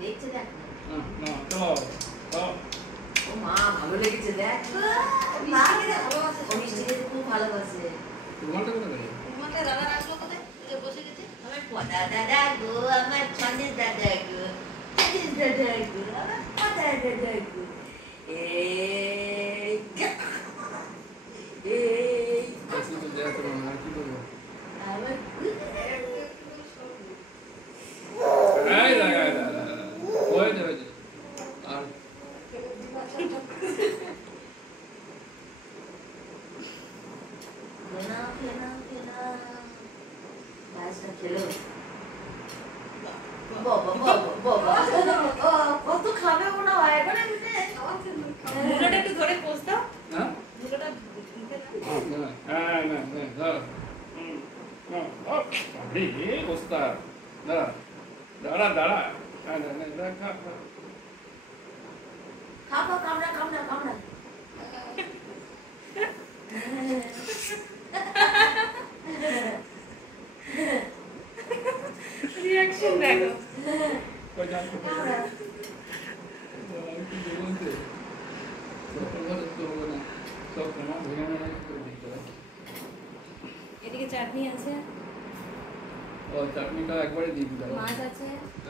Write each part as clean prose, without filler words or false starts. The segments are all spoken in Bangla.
দেখছে দেখ না চলো চলো ও মা ভালো লেগেছে দেখ মা ভালোবাসে ও মিষ্টিকে খুব ভালোবাসে তোমারটা কোথায় তোমাকে দাদা রাখলো কোথায় বসে গেছে আমার পদা দাদা গো আমার ছন্দের দাদা গো ছন্দের দাদা গো আমার পদা দাদা গো এই ऐसे तो जय तो ना की तो আমার आई लगा ओए दे और खेला खेला खेला बस खेलो বাবা বাবা বাবা কত খাবে ওনা হয় করে দিতে মুড়োটা একটু ধরে পোষ দাও हां মুড়োটা ना ना अरे ये उस्ताद ना दाड़ा दाड़ा ना ना ना खा खाओ कामड़ा कामड़ा कामड़ा रिएक्शन देखो कोई जान को कामड़ा की जीवन से तो ना सब प्रमाण भगवान ने कर दिया এদিকে চাটনি আছে ও চাটনিটা একবারে দিয়ে দিলাম মাছ আছে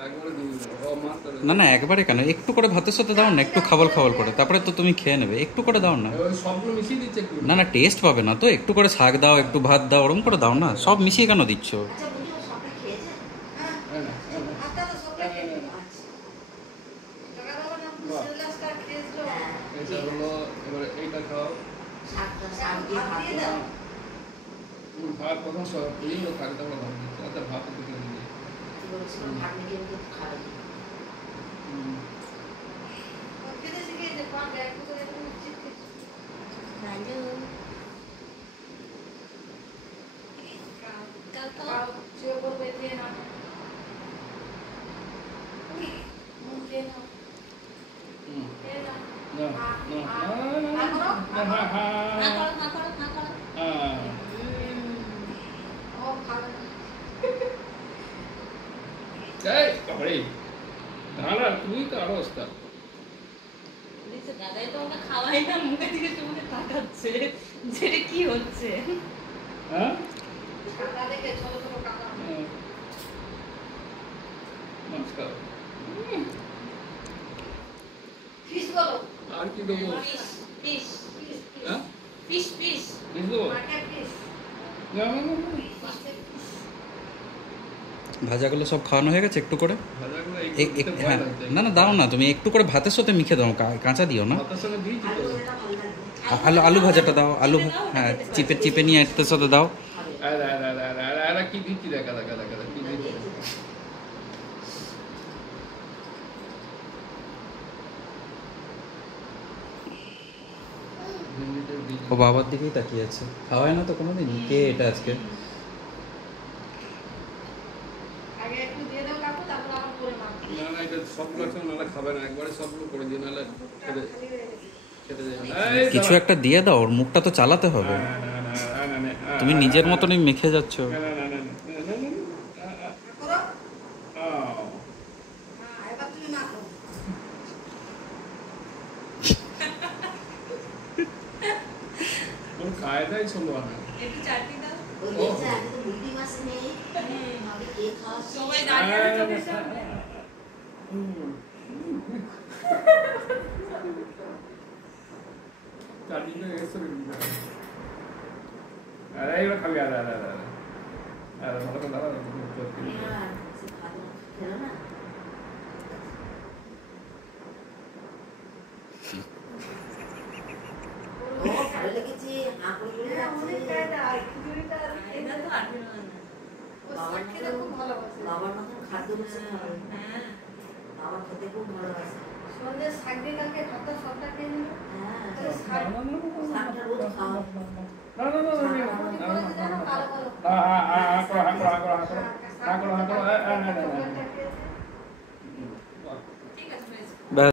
একবারে দিয়ে দিলাম ও মাছ তো না না একবারে কেন একটু করে ভাতের সাথে দাও না একটু খাবল খাবল করে তারপরে তো তুমি খেয়ে নেবে একটু করে দাও না ওই সবগুলো মিশিয়ে দিচ্ছে একটু না না টেস্ট পাবে না তো একটু করে শাক দাও একটু ভাত দাও ওরকম করে দাও না সব মিশিয়ে কেন দিচ্ছ আচ্ছা বুঝি ও সবটা খেয়েছে হ্যাঁ আচ্ছা তো সবটা খেয়ে আচ্ছা টাকা বাবা না সেলাসটা খেয়েছো এটা হলো এবারে এইটা খাও শাকটা শাক দিয়ে ভাত দিয়ে দাও ভাত প্রথম সব এই লোক খাতে আমরা ভাত দিচ্ছি আচ্ছা ভাত দিতে দিই কি বলছিস ভাত নিয়ে কিন্তু খাবে খেতে শিখে যে পা ব্যাগ করে একটু চিপ হ্যালো কাল চেয়ে করবে দিয়ে না মুখে না না না এই বাবারে না তুই তো আরো অবস্থা দাদাই তো ওটা খাওয়াই না মুখের দিকে চুমুকে তাকাচ্ছে যেটা কি হচ্ছে হ্যাঁ কাকা দেখে ছোট ছোট কাকা নমস্কার ফিশ বলো আর কি দেবো ফিশ ফিশ ফিশ হ্যাঁ ফিশ ফিশ ফিশ দেবো মার্কেট ফিশ না না না ভাজাগুলো সব খাওয়ানো হয়ে গেছে একটু করে ভাজাগুলো হ্যাঁ না না দাও না তুমি একটু করে ভাতের সাথে মিখে দাও কাঁচা দিও না ভাতের সঙ্গে দিয়েছি তো আলু এটা ভালো লাগবে আলু আলু ভাজাটা দাও আলু হ্যাঁ চিপে চিপে নিয়ে একটু সাথে দাও আরে কি দিচ্ছি দেখা দেখা দেখা কি দিচ্ছি ও বাবার দিকেই তাকিয়ে আছে খাওয়ায় না তো কোনোদিন কে এটা আজকে আগে একটু দিয়ে দাও কাকু তারপর আবার করে মাখ না না এটা সবগুলো একসঙ্গে নাহলে খাবে না একবারে সবগুলো করে দিয়ে নাহলে খেতে খেতে যাবে কিছু একটা দিয়ে দাও ওর মুখটা তো চালাতে হবে তুমি নিজের মতনই মেখে যাচ্ছ করো এবার তুমি মাখো কোন কায়দাই শুনলো না একটু চাটনি দাও ওই দেখছে আগে তো মুরগি মাছ নেই আগে কে খাওয়া সবাই দাঁড়িয়ে আছে চোখের সামনে চাটনিটা এসে আরে এবার খাবি আরে আরে আরে আরে ভালো করে দাঁড়া সে খাবে না খেলো না ও ভালো লেগেছে আঁকড় করে এটা তো আটবে না বাবার মতন খাদ্য বসে খাবে হ্যাঁ বাবা খেতে খুব ভালোবাসে সন্ধ্যে শাক দিয়ে কালকে ভাতটা সবটা খেয়ে নিল হ্যাঁ শাক শাকটা রোজ খাও কালো কালো হাঁকড়ো হাঁকড়ো চকলেটটা খেয়েছে ঠিক আছে বেশ ব্যাস